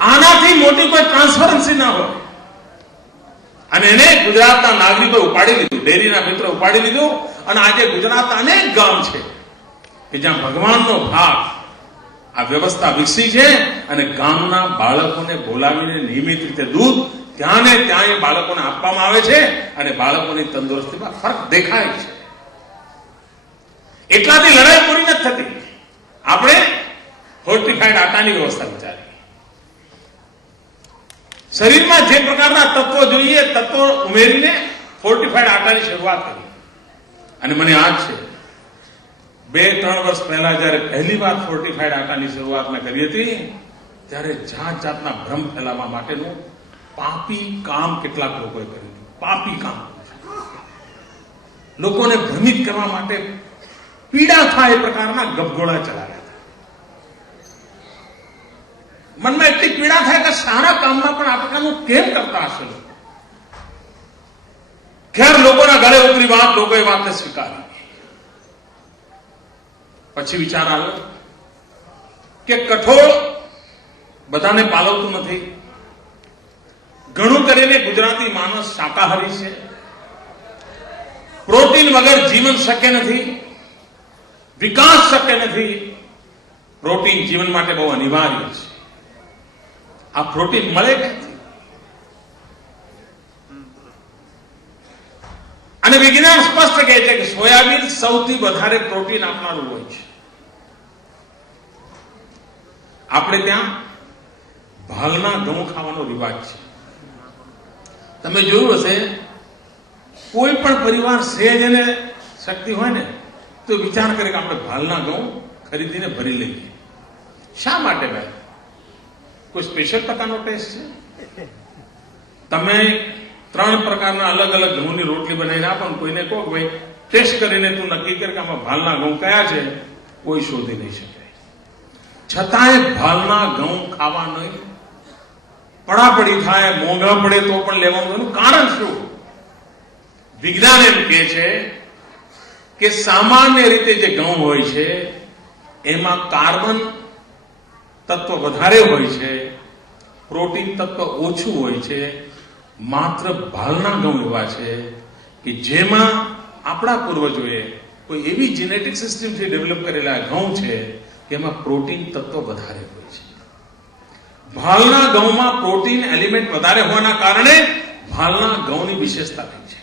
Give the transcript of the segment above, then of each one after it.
આનાથી મોટી કોઈ ટ્રાન્સપરન્સી ના હોય. અને એને ગુજરાતના નાગરિકોએ ઉપાડી લીધું, ડેરીના મિત્રો ઉપાડી લીધું. અને આજે ગુજરાતના અનેક ગામ છે કે જ્યાં ભગવાનનો ભાગ આ વ્યવસ્થા વિકસી છે અને ગામના બાળકોને બોલાવીને નિયમિત રીતે દૂધ ત્યાં ને ત્યાં એ બાળકોને આપવામાં આવે છે અને બાળકોની તંદુરસ્તીમાં ફરક દેખાય છે. એટલાથી લડાઈ પૂરી નથી થતી. આપણે ફોર્ટિફાઈડ આટાની વ્યવસ્થા વિચારી, શરીરમાં જે પ્રકારના તત્વો જોઈએ તત્વો ઉમેરીને ફોર્ટિફાઈડ આટાની શરૂઆત કરી. અને મને યાદ છે 2-3 વર્ષ પહેલા જયારે પહેલી વાર ફોર્ટિફાઈડ આટાની શરૂઆત મેં કરી હતી ત્યારે જાત જાતના ભ્રમ ફેલાવવા માટેનું પાપી કામ કેટલાક લોકોએ કર્યું. પાપી કામ લોકોને ભ્રમિત કરવા માટે પીડા થાય એ પ્રકારના ગપગોળા ચલાવ્યા હતા. મનમાં એટલી પીડા થાય કે સારા કામમાં પણ આ પ્રકારનું કેમ કરતા હશે લોકો. ખેર લોકોના ગળે ઉતરી વાત, લોકોએ વાતને સ્વીકારી. પછી વિચાર આવ્યો કે કઠોળ બધાને પાલવતું નથી. ઘણું કરીને ગુજરાતી માણસ શાકાહારી છે. પ્રોટીન વગર જીવન શક્ય નથી, વિકાસ શક્ય નથી. પ્રોટીન જીવન માટે બહુ અનિવાર્ય છે. આ પ્રોટીન મળે ક્યાંથી? અને વિજ્ઞાન સ્પષ્ટ કહે છે કે સોયાબીન સૌથી વધારે પ્રોટીન આપનારું હોય છે. આપણે ત્યાં ભાલના ઘઉં ખાવાનો રિવાજ છે. તમે જોયું હશે કોઈ પણ પરિવાર સહેજ એને શક્તિ હોય ને તો વિચાર કરે કે આપણે ભાલના ઘઉં ખરીદીને ભરી લઈએ. શા માટે ભાઈ? કોઈ સ્પેશિયલ પ્રકારનો ટેસ્ટ છે? તમે 3 પ્રકારના અલગ અલગ ઘઉંની રોટલી બનાવીને આપો ને કોઈને કહો કે ભાઈ ટેસ્ટ કરીને તું નક્કી કર કે આમાં ભાલના ઘઉં કયા છે, કોઈ શોધી નહીં શકે. છતાંય ભાલના ઘઉં ખાવા નહીં, પડાપડી થાય, મોંઘા પડે તો પણ લેવાનું. એનું કારણ શું? વિજ્ઞાન એમ કહે છે કે સામાન્ય રીતે જે ઘઉં હોય છે એમાં કાર્બન તત્વ વધારે હોય છે, પ્રોટીન તત્વ ઓછું હોય છે. માત્ર ભાલના ઘઉં એવા છે કે જેમાં આપણા પૂર્વજોએ કોઈ એવી જેનેટિક સિસ્ટમથી ડેવલપ કરેલા ઘઉં છે કે એમાં પ્રોટીન તત્વ વધારે હોય છે. ભાલના ઘઉંમાં પ્રોટીન એલિમેન્ટ વધારે હોવાના કારણે ભાલના ઘઉંની વિશેષતા થઈ છે.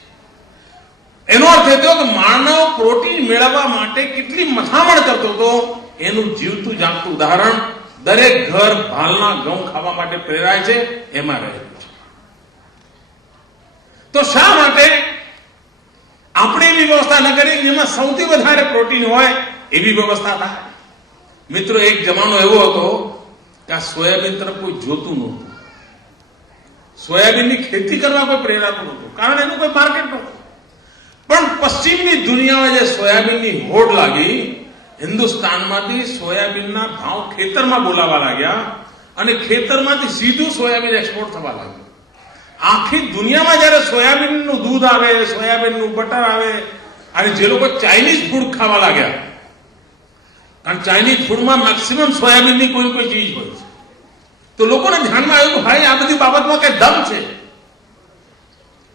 એનો અર્થ એ થયો કે માનવ પ્રોટીન મેળવવા માટે કેટલી મથામણ કરતો હતો એનું જીવતું જાગતું ઉદાહરણ દરેક ઘર ભાલના ઘઉં ખાવા માટે પ્રેરાય છે એમાં રહેલું છે. તો શા માટે આપણે એવી વ્યવસ્થા ન કરી જેમાં સૌથી વધારે પ્રોટીન હોય એવી વ્યવસ્થા થાય? મિત્રો, એક જમાનો એવો હતો કે આ સોયાબીન તરફ કોઈ જોતું નહોતું. સોયાબીનની ખેતી કરવા કોઈ પ્રેરાતું નહોતું, કારણ એનું કોઈ માર્કેટ નહોતું. પણ પશ્ચિમની દુનિયામાં જે સોયાબીનની હોડ લાગી, હિન્દુસ્તાનમાંથી સોયાબીનના ભાવ ખેતરમાં બોલાવા લાગ્યા અને ખેતરમાંથી સીધું સોયાબીન એક્સપોર્ટ થવા લાગ્યું. આખી દુનિયામાં જયારે સોયાબીનનું દૂધ આવે, સોયાબીનનું બટર આવે, અને જે લોકો ચાઇનીઝ ફૂડ ખાવા લાગ્યા, કારણ ચાઇનીઝ ફૂડમાં મેક્સિમમ સોયાબીનની કોઈ કોઈ ચીજ હોય છે, તો લોકોને ધ્યાનમાં આવ્યું ભાઈ આ બધી બાબતમાં કઈ દમ છે.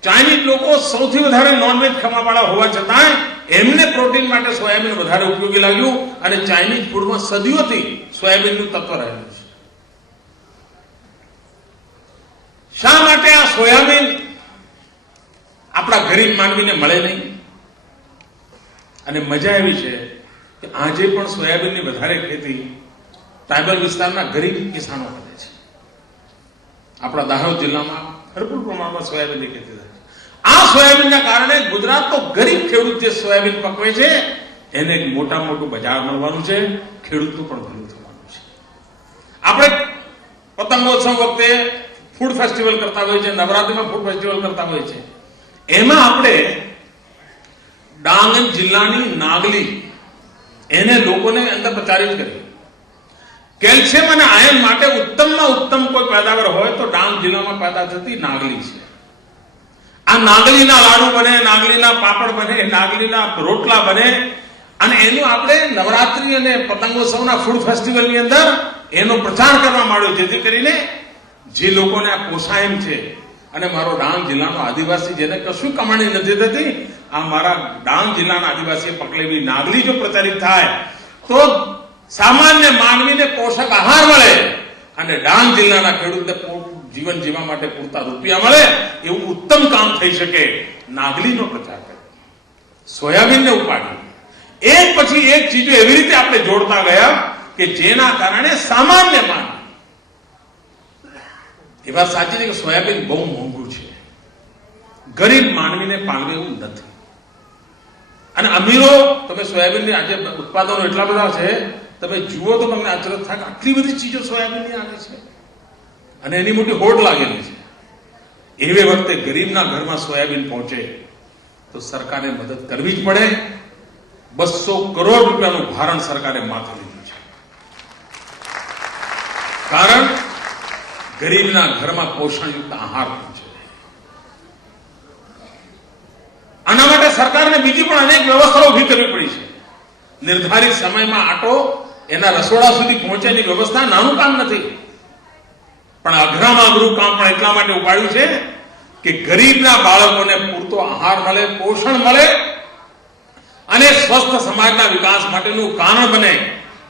ચાઇનીઝ લોકો સૌથી વધારે નોનવેજ ખાવાવાળા હોવા છતાં એમને પ્રોટીન માટે સોયાબીન વધારે ઉપયોગી લાગ્યું અને ચાઇનીઝ ફૂડમાં સદીઓથી સોયાબીનનું તત્વ રહેલું છે. શા માટે આ સોયાબીન આપણા ગરીબ માનવીને મળે નહીં? અને મજા એવી છે કે આજે પણ સોયાબીનની વધારે ખેતી ટ્રાઇબલ વિસ્તારના ગરીબ કિસાનો કરે છે. આપણા દાહોદ જિલ્લામાં ભરપૂર પ્રમાણમાં સોયાબીનની ખેતી થાય છે. આ સોયાબીનના કારણે ગુજરાત તો ગરીબ ખેડૂત જે સોયાબીન પકવે છે એને એક મોટું બજાર મળવાનું છે, ખેડૂતનું પણ ભલું થવાનું છે. આપણે પતંગોત્સવ વખતે ફૂડ ફેસ્ટિવલ કરતા હોય છે, નવરાત્રિમાં ફૂડ ફેસ્ટિવલ કરતા હોય છે. એમાં આપણે ડાંગ જિલ્લાની નાગલી એને લોકોને અંદર પ્રચારિત કરી. કેલ્શિયમ અને આયર્ન માટે ઉત્તમમાં ઉત્તમ કોઈ પેદાવાર હોય તો ડાંગ જિલ્લામાં પેદા થતી નાગલી છે. આ નાગલીના લાડુ બને, નાગલીના પાપડ બને, નાગલીના રોટલા બને અને એનું આપણે નવરાત્રી અને પતંગોત્સવના ફૂડ ફેસ્ટિવલની અંદર એનો પ્રચાર કરવા માંડ્યો, જેથી કરીને જે લોકોને આ પોસાય એમ છે, અને મારો ડાંગ જિલ્લાનો આદિવાસી જેને કશું કમાણી નથી થતી, આ મારા ડાંગ જિલ્લાના આદિવાસી પકડેલી નાગલી જો પ્રચારિત થાય તો સામાન્ય માનવીને પોષક આહાર મળે અને ડાંગ જિલ્લાના ખેડૂતને જીવન જીવવા માટે પૂરતા રૂપિયા મળે, એવું ઉત્તમ કામ થઈ શકે. નાગલીનો પ્રચાર કરે, સોયાબીનને ઉપાડી, એક પછી એક ચીજો એવી રીતે આપણે જોડતા ગયા કે જેના કારણે સામાન્ય માનવી. એ વાત સાચી છે કે સોયાબીન બહુ મોંઘું છે, ગરીબ માનવીને પાલવે એવું નથી. અને અમીરો, તમે સોયાબીનની આજે ઉત્પાદનો એટલા બધા છે, તમે જુઓ તો તમને આશ્ચર્ય થાય કે આટલી બધી ચીજો સોયાબીનની આવે છે અને એની મોટી હોડ લાગેલી છે. એવી વખતે ગરીબના ઘરમાં સોયાબીન પહોંચે તો સરકારે મદદ કરવી જ પડે. 200 કરોડ રૂપિયાનું ભારણ સરકારે માથે લીધું છે, કારણ ગરીબના ઘરમાં પોષણયુક્ત આહાર પહોંચે. આના માટે સરકારને બીજી પણ અનેક વ્યવસ્થાઓ ઊભી કરવી પડી છે. નિર્ધારિત સમયમાં આટો એના રસોડા સુધી પહોંચેની વ્યવસ્થા નાનું કામ નથી, પણ અઘરામાં અઘરું કામ પણ એટલા માટે ઉપાડ્યું છે કે ગરીબના બાળકોને પૂરતો આહાર મળે, પોષણ મળે અને સ્વસ્થ સમાજના વિકાસ માટેનું કારણ બને.